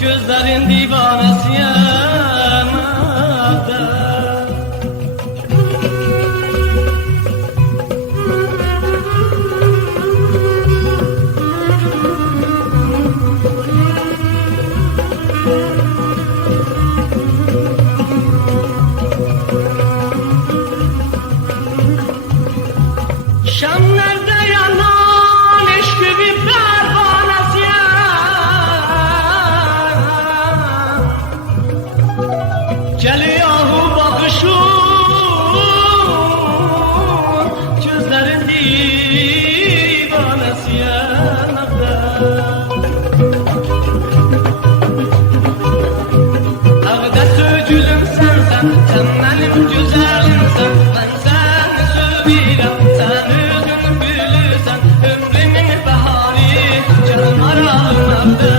Gözlerin divanesiyem Şamlarda yanan eşkı bir Geliyor bakışın gözlerin divanesi yanakta Ağda sögülüm sen benim güzelimsen Ben seni seviyorum sen özün bilirsen Ömrümün baharı canım aralım ağda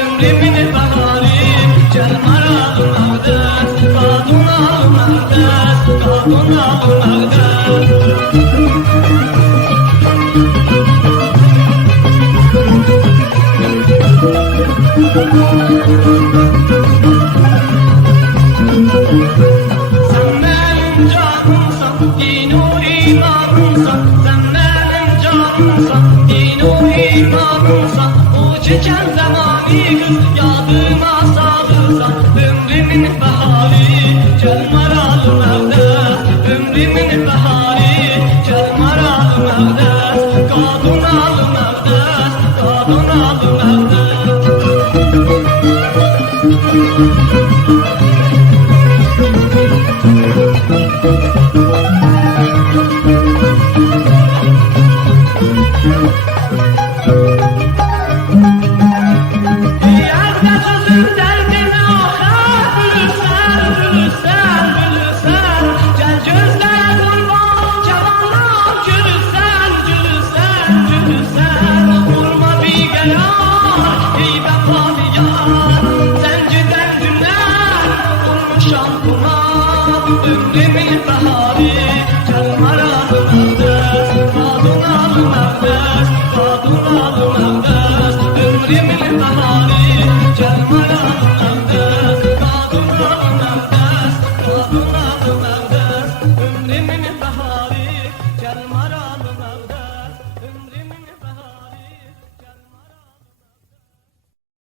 Ömrümün baharı canım aralım ağda Kadın almağdır, kadın almağdır Sen benim canımsan, din-o imanımsan Sen benim canımsan, din-o imanımsan O çeken zamanı kız yadıma salırsan Ömrümün baharı canım aralım ağdır Ömrümün baharı canım aralım ağdır Kadın alım ağdır, kadın alım ağdır ömrümün baharı, gel maralım evdes, kadın alım evdes, kadın alım evdes, ömrümün baharı, gel maralım evdes, kadın alım evdes.